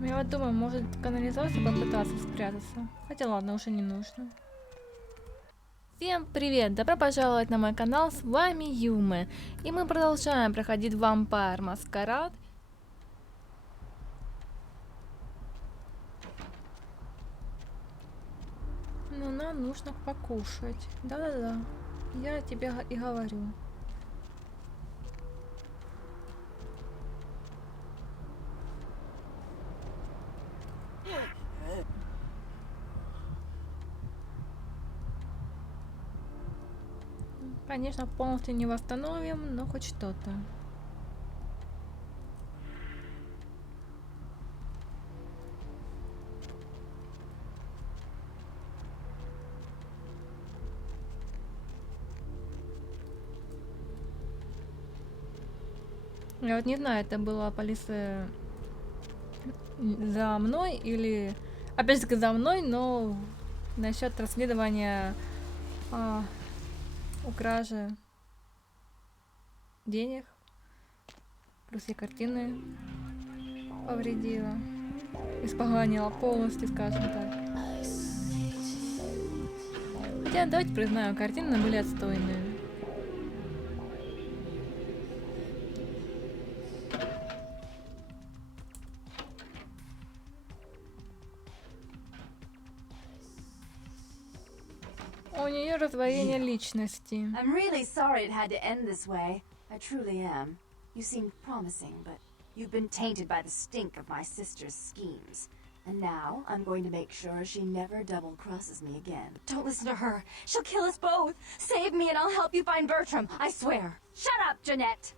Я вот думаю, может в канализацию попытаться спрятаться. Хотя ладно, уже не нужно. Всем привет! Добро пожаловать на мой канал, с вами Юме. И мы продолжаем проходить Vampire Masquerade. Ну, нам нужно покушать. Да-да-да. Я тебе и говорю. Конечно, полностью не восстановим, но хоть что-то. Я вот не знаю, это была полиция за мной или... Опять же за мной, но насчет расследования у кражи денег. Плюс я картины повредила. Испоганила полностью, скажем так. Хотя, давайте признаю, картины были отстойные. У нее раздвоение личности. I'm really sorry it had to end this way. I truly am. You seemed promising, but you've been tainted by the stink of my sister's schemes. And now I'm going to make sure she never double-crosses me again. Don't listen to her. She'll kill us both. Save me and I'll help you find Bertram. I swear. Shut up, Jeanette.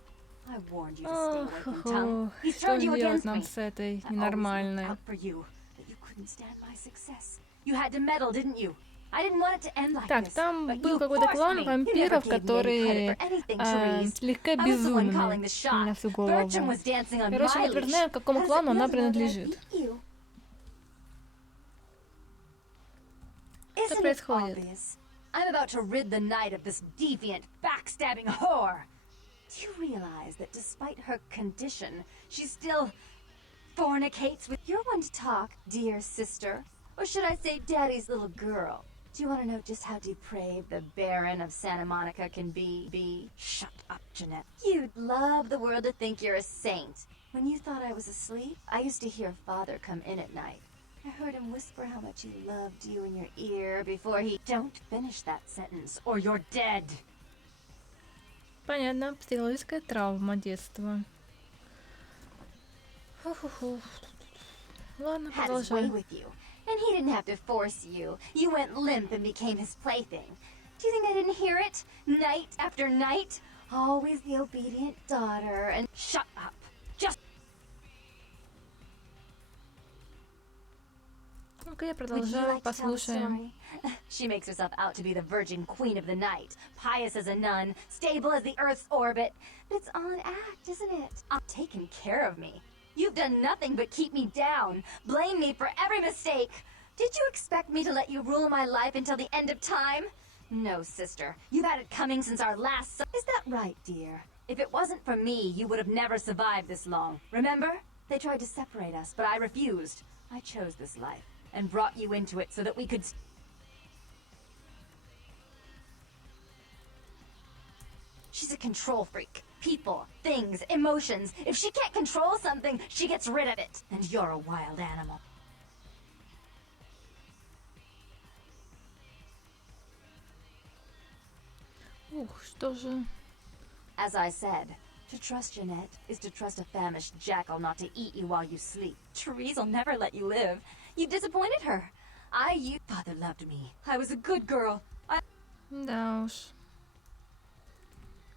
I warned you to stay away from Tongue. He's turned you against me. С этой I always ненормальной. looked out for you, but you couldn't stand my success. You had to meddle, didn't you? I didn't want it to end like Так, this, там but был you какой-то forced клан me. вампиров, You never gave me any credit которые for anything, Therese. слегка I was the one безумны. calling the У меня shot. всю голову. Bertram was dancing on Короче, my мы leash. знаем, к какому How does it клану feel она to know that I принадлежит. beat you? Что Isn't it происходит? obvious? I'm about to rid the night of this deviant, backstabbing whore. Do you realize that despite her condition, she still fornicates with... You're one to talk, dear sister. Or should I say daddy's little girl? Do you want to know just how depraved the Baron of Santa Monica can be? Shut up, Jeanette. You'd love the world to think you're a saint. When you thought I was asleep, I used to hear Father come in at night. I heard him whisper how much he loved you in your ear before he... Don't finish that sentence, or you're dead. Понятно, психологическая травма детства. Фу-фу-фу. Ладно, Had his way продолжаем. with you, and he didn't have to force you. You went limp and became his plaything. Do you think I didn't hear it? Night after night? Always the obedient daughter, and... Shut up. Just... Ну-ка, я Would you продолжаю, like to tell the послушаем. story? She makes herself out to be the virgin queen of the night, pious as a nun, stable as the Earth's orbit. But it's all an act, isn't it? I'm taking care of me. You've done nothing but keep me down, blame me for every mistake. Did you expect me to let you rule my life until the end of time? No, sister. You've had it coming since our last... Is that right, dear? If it wasn't for me, you would have never survived this long. Remember? They tried to separate us, but I refused. I chose this life and brought you into it so that we could... She's a control freak. People, things, emotions. If she can't control something, she gets rid of it. And you're a wild animal. Ух, что же... As I said, to trust Jeanette is to trust a famished jackal not to eat you while you sleep. Therese will never let you live. You disappointed her. Father loved me. I was a good girl. Да уж.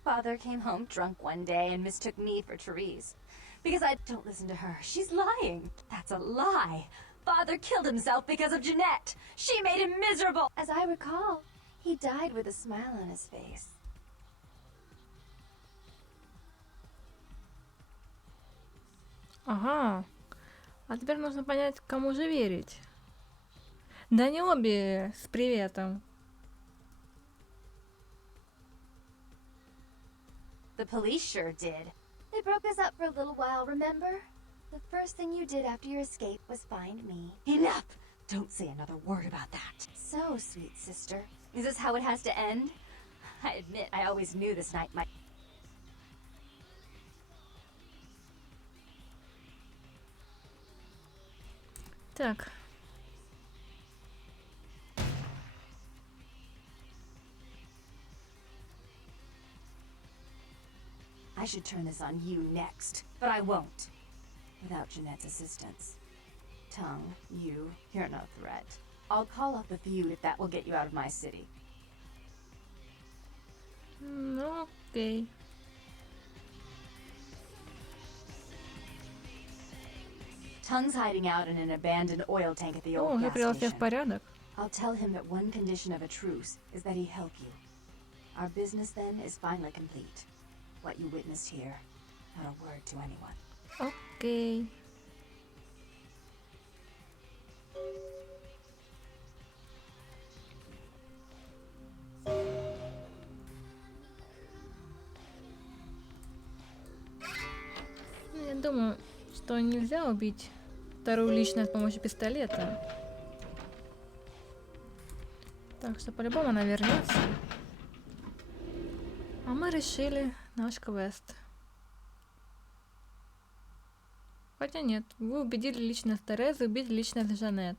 Father came home drunk one day and mistook me for Therese. Because I don't listen to her. She's lying. That's a lie. Father killed himself because of Jeanette. She made him miserable. As I recall, he died with a smile on his face. Ага. А теперь нужно понять, кому же верить. Да не обе с приветом. The police sure did. They broke us up for a little while, remember? The first thing you did after your escape was find me. Enough! Don't say another word about that. So, sweet sister, is this how it has to end? I admit, I always knew this night might... Так. I should turn this on you next, but I won't. Without Jeanette's assistance. Tongue, you're no threat. I'll call up a feud if that will get you out of my city. Ну, окей. Tongue's hiding out in an abandoned oil tank at the О, old я gas привела себя в station. порядок. I'll tell him that one condition of a truce is that he help you. Our business then is finally complete. What you witnessed here, not a word to anyone. Окей. Ну, я думаю, что нельзя убить вторую личность с помощью пистолета. Так что по-любому она вернется. А мы решили наш квест. Хотя нет, вы убедили личность Терезы, убили личность Жанет.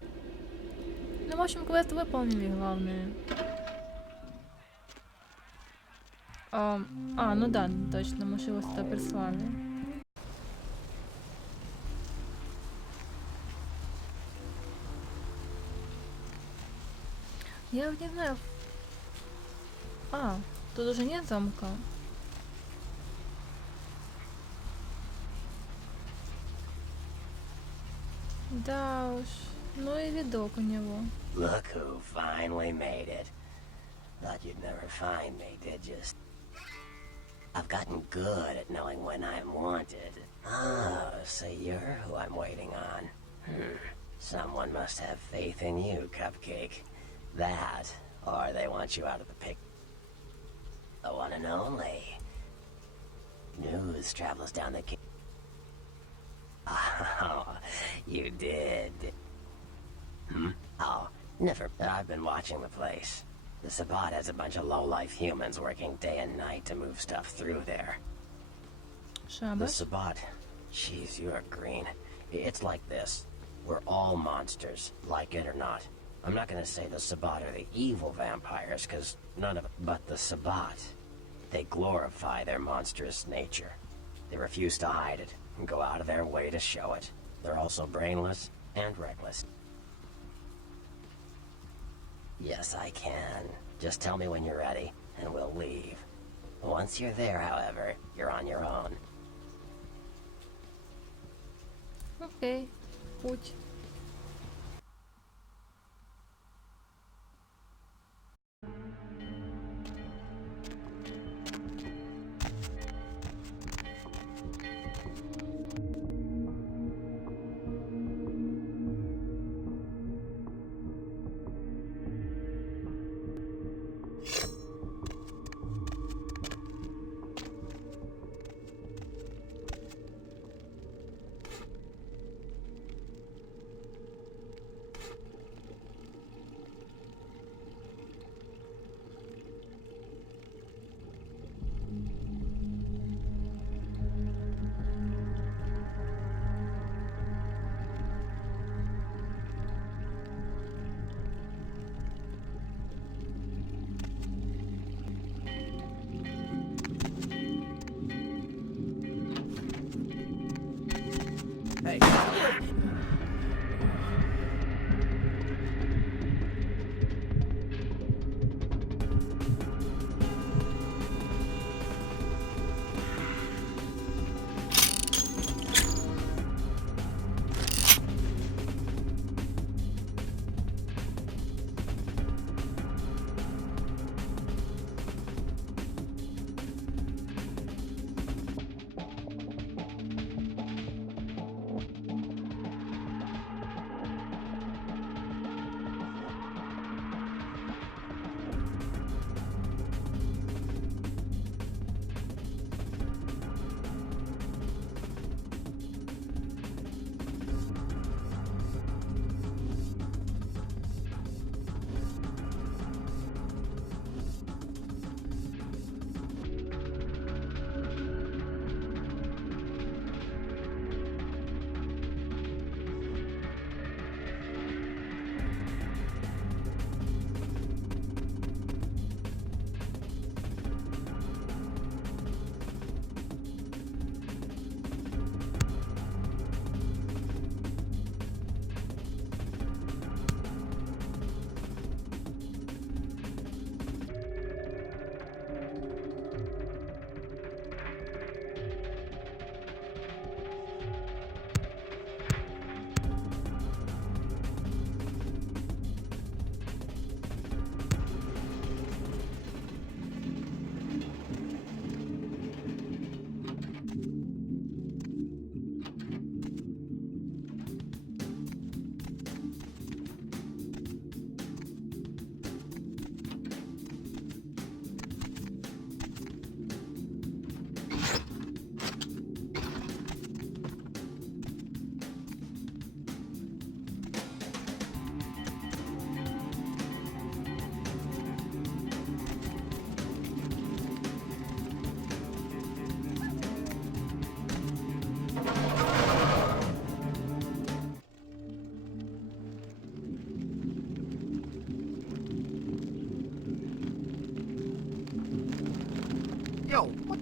Ну, в общем, квест выполнили, главное. Ну да, точно, мы же его сюда прислали. Я не знаю. Тут уже нет замка. Да уж, ну и видок у него. Look who finally made it. Thought you'd never find me, did you? I've gotten good at knowing when I'm wanted. Oh, so you're who I'm waiting on. Someone must have faith in you, Cupcake. That, or they want you out of the pic. The one and only. News travels down the... Oh, you did. Oh, never. I've been watching the place. The Sabbat has a bunch of low-life humans working day and night to move stuff through there. The Шабаш. Sabbat, jeez, you're green. It's like this. We're all monsters, like it or not. I'm not gonna say the Sabbat are the evil vampires, cause none of it. But the Sabbat, they glorify their monstrous nature. They refuse to hide it, and go out of their way to show it. They're also brainless and reckless. Yes, I can. Just tell me when you're ready, and we'll leave. Once you're there, however, you're on your own. Окей, путь.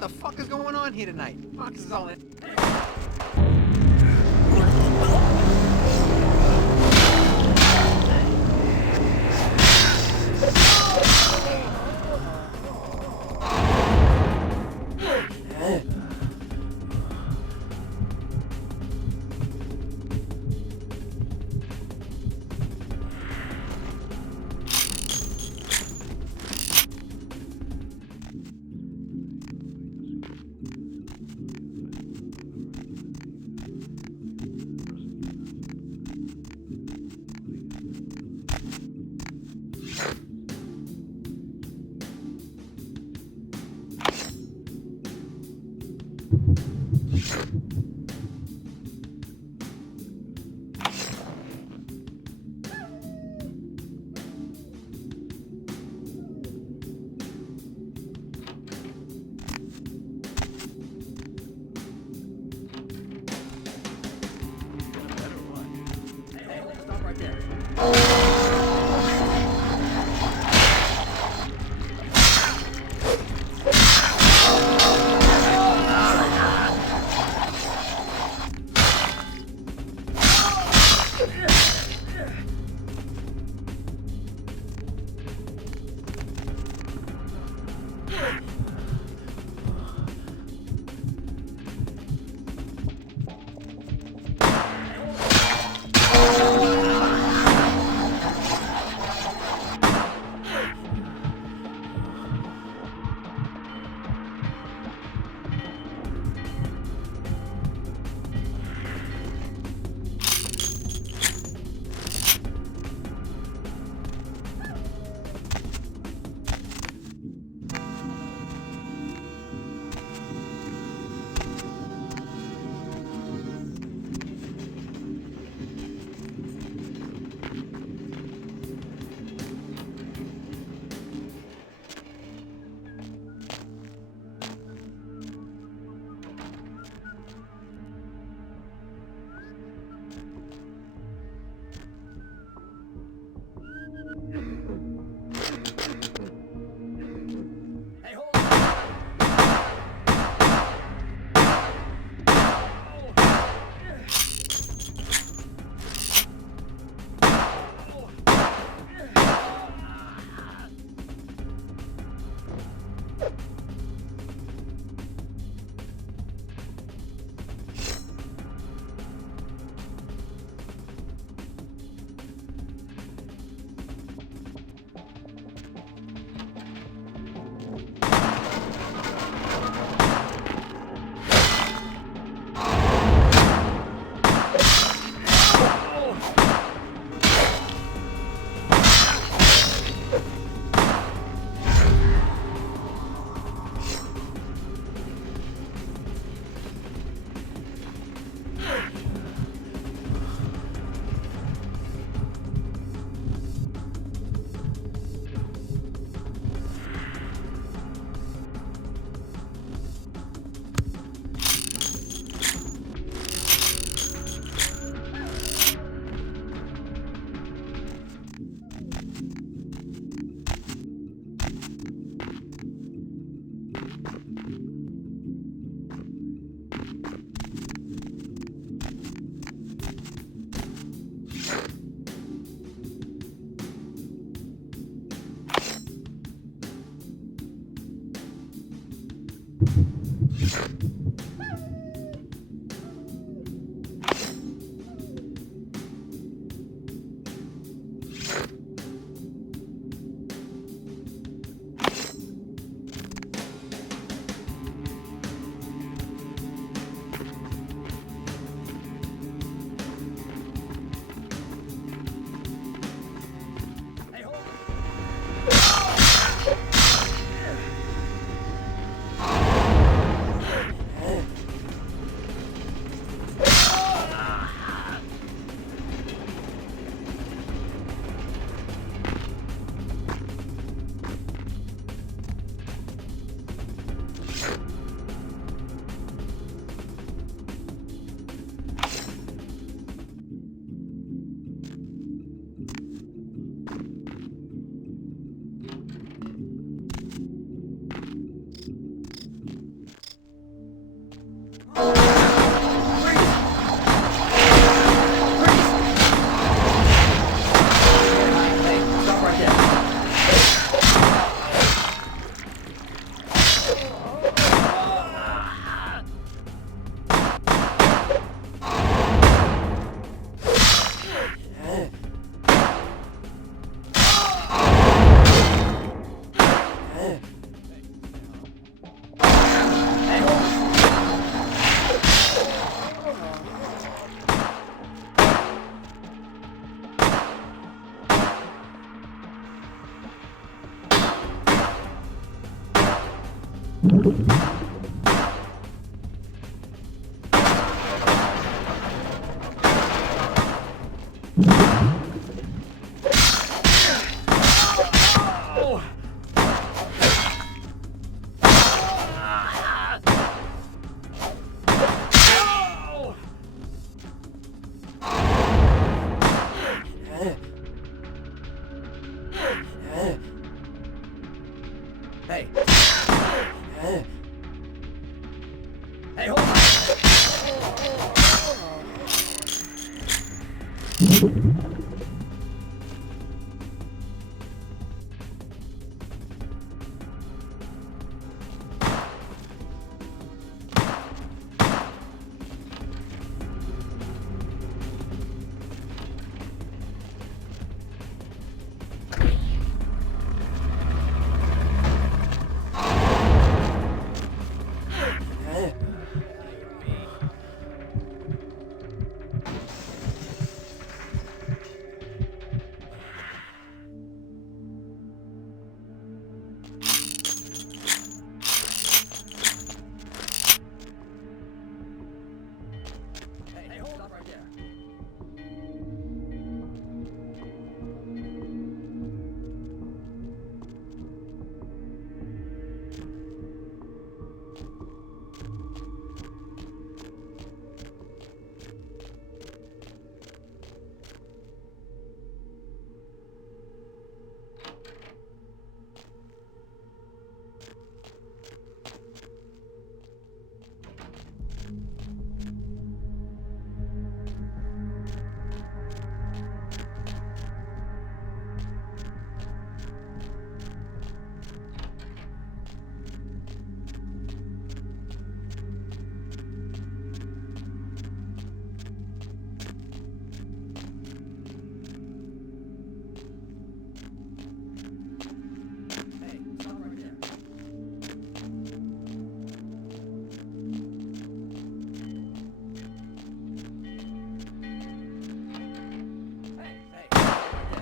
the fuck is going on here tonight? Fox is all in. Hey. Hey, hold on. Hey, hold up right there. Hey, stop right there. Hey, hey, stop right there.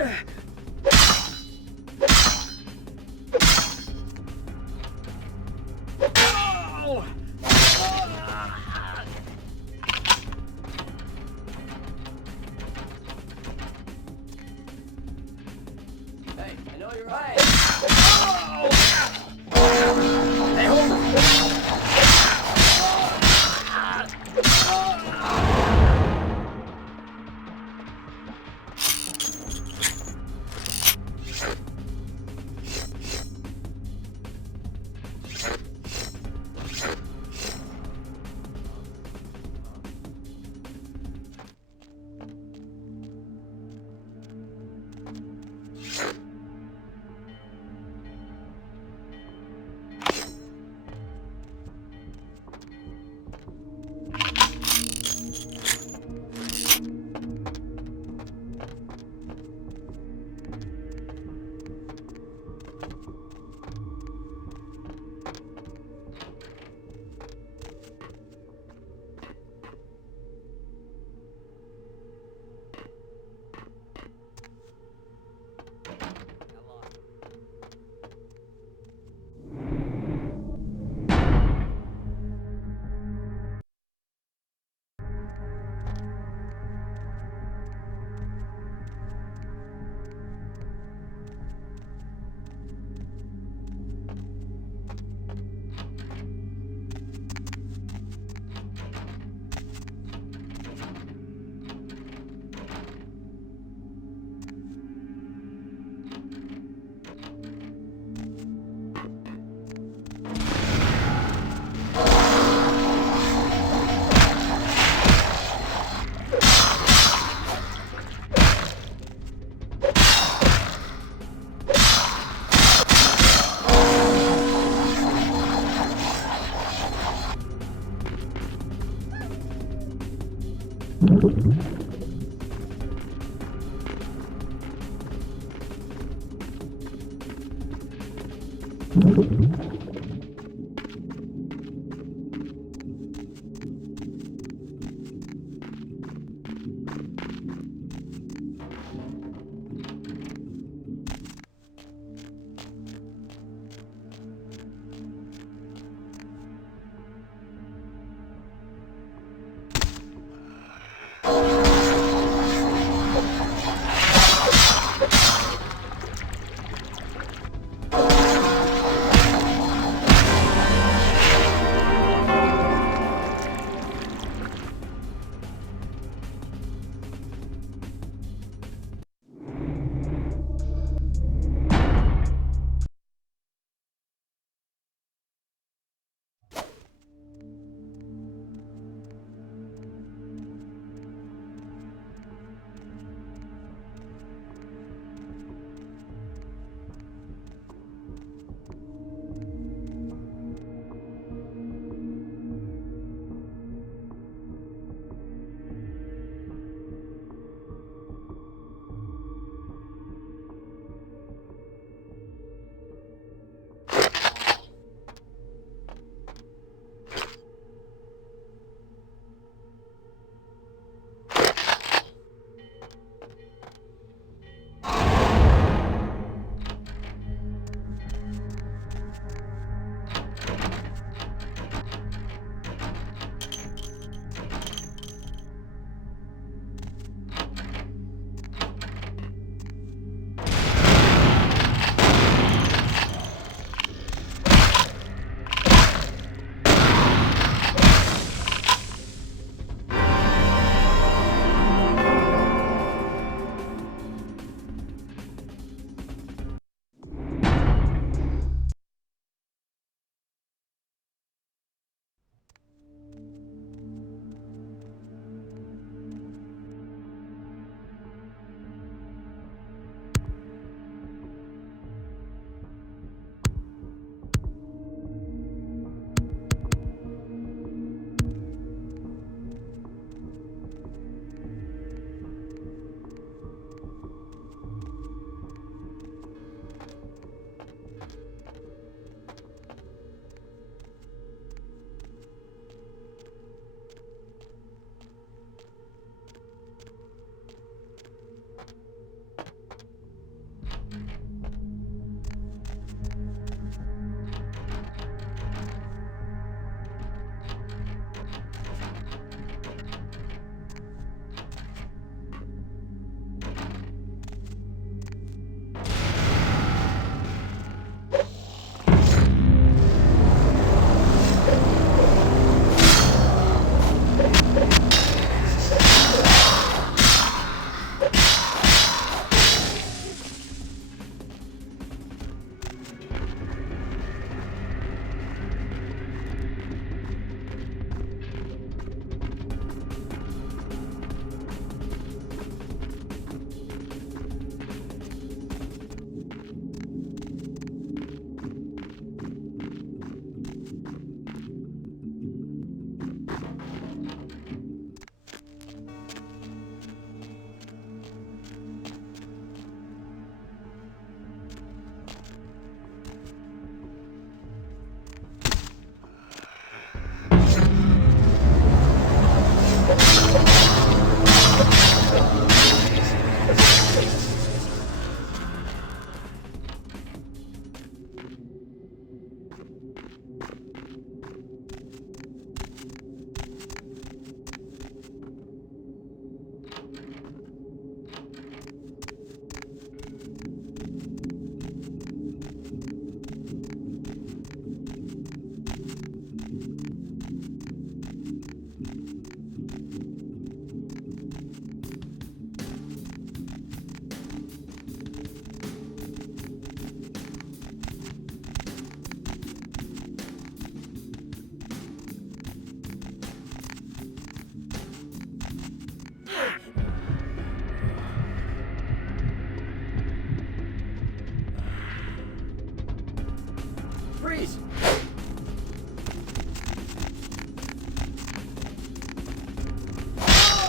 Oh! Hey, I know you're right. Oh! Hey, hold on.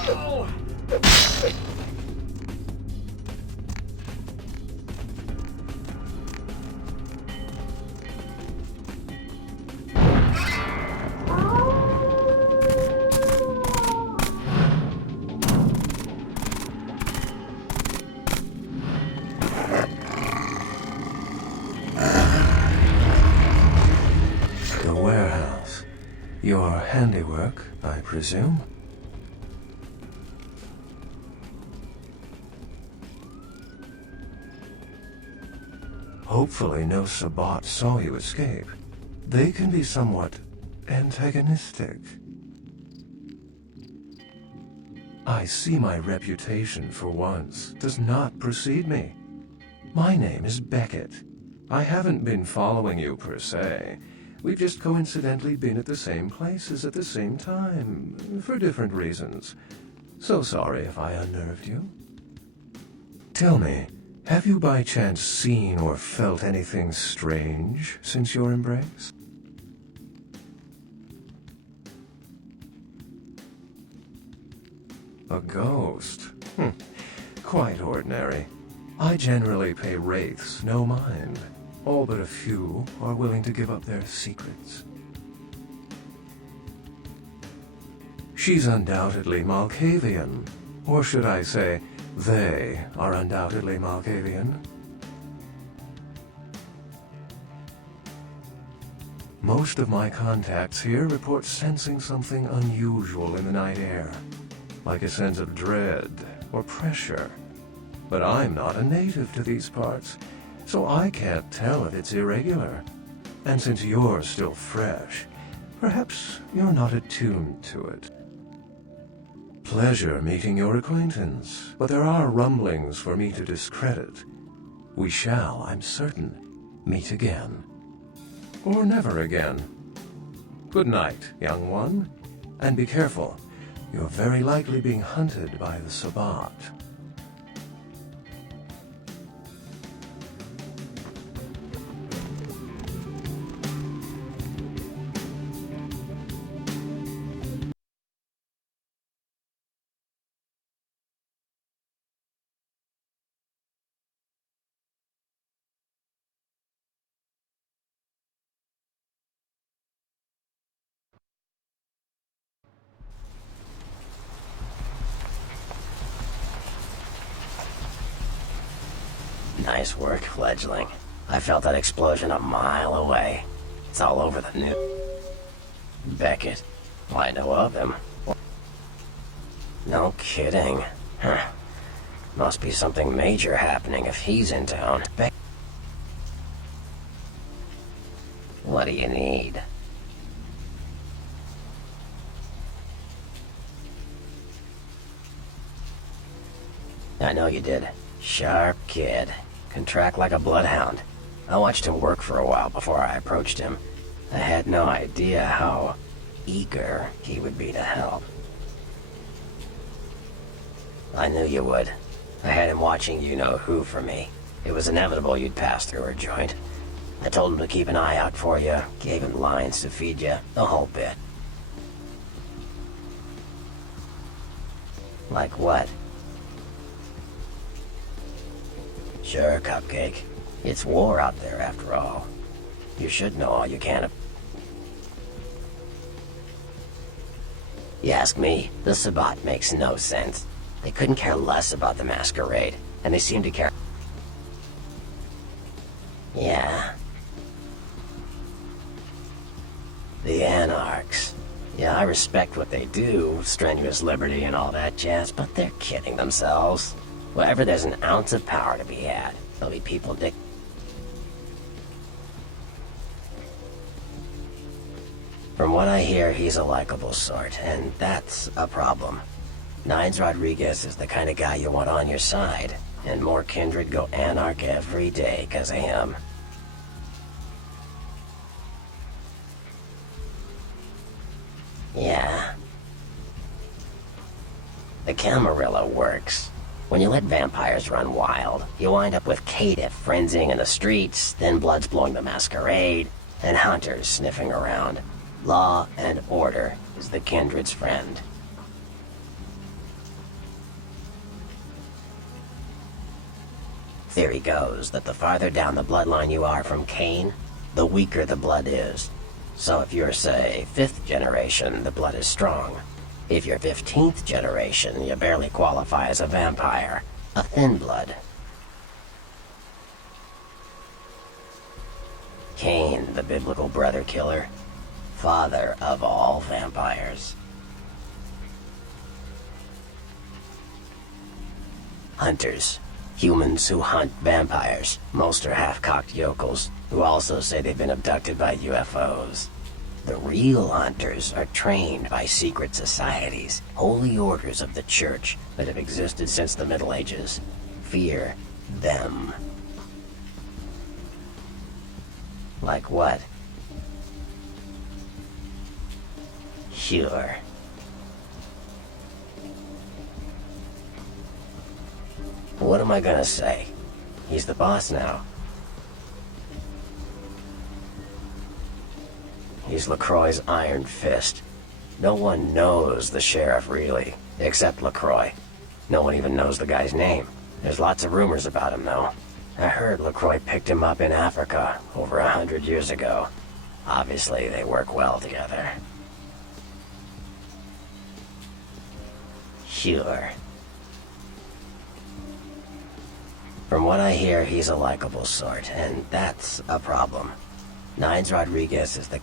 The warehouse. Your handiwork, I presume? Hopefully no Sabbat saw you escape. They can be somewhat antagonistic. I see my reputation for once does not precede me. My name is Beckett. I haven't been following you per se. We've just coincidentally been at the same places at the same time, for different reasons. So sorry if I unnerved you. Tell me, have you by chance seen or felt anything strange since your embrace? A ghost? Quite ordinary. I generally pay wraiths no mind. All but a few are willing to give up their secrets. She's undoubtedly Malkavian. Or should I say, they are undoubtedly Malkavian. Most of my contacts here report sensing something unusual in the night air, like a sense of dread or pressure. But I'm not a native to these parts, so I can't tell if it's irregular. And since you're still fresh, perhaps you're not attuned to it. Pleasure meeting your acquaintance, but there are rumblings for me to discredit. We shall, I'm certain, meet again. Or never again. Good night, young one, and be careful. You're very likely being hunted by the Sabbat. Nice work, fledgling. I felt that explosion a mile away. It's all over the news. Beckett. Well, I know of him. No kidding. Huh. Must be something major happening if he's in town. What do you need? I know you did. Sharp kid. Can track like a bloodhound. I watched him work for a while before I approached him. I had no idea how eager he would be to help. I knew you would. I had him watching you-know-who for me. It was inevitable you'd pass through her joint. I told him to keep an eye out for you, gave him lines to feed you, the whole bit. Like what? Sure, Cupcake. It's war out there after all. You should know all you can. You ask me, the Sabbat makes no sense. They couldn't care less about the Masquerade, and they seem to care. Yeah. The Anarchs. Yeah, I respect what they do, strenuous liberty and all that jazz, but they're kidding themselves. Wherever there's an ounce of power to be had, there'll be people From what I hear, he's a likable sort, and that's a problem. Nines Rodriguez is the kind of guy you want on your side, and more kindred go anarch every day because of him. Yeah. The Camarilla works. When you let vampires run wild, you wind up with caitiff frenzying in the streets, then bloods blowing the Masquerade, and hunters sniffing around. Law and order is the kindred's friend. theory goes that the farther down the bloodline you are from Cain, the weaker the blood is. So if you're, say, 5th generation, the blood is strong. If you're 15th generation, you barely qualify as a vampire. A thin blood. Cain, the biblical brother killer, father of all vampires. Hunters. Humans who hunt vampires. Most are half-cocked yokels, who also say they've been abducted by UFOs. The real hunters are trained by secret societies, holy orders of the church that have existed since the Middle Ages. Fear them. Like what? Sure. What am I gonna say? He's the boss now. He's LaCroix's iron fist. No one knows the sheriff really, except LaCroix. No one even knows the guy's name. There's lots of rumors about him though. I heard LaCroix picked him up in Africa over 100 years ago. Obviously they work well together. Sure. From what I hear, he's a likable sort, and that's a problem. Nines Rodriguez is the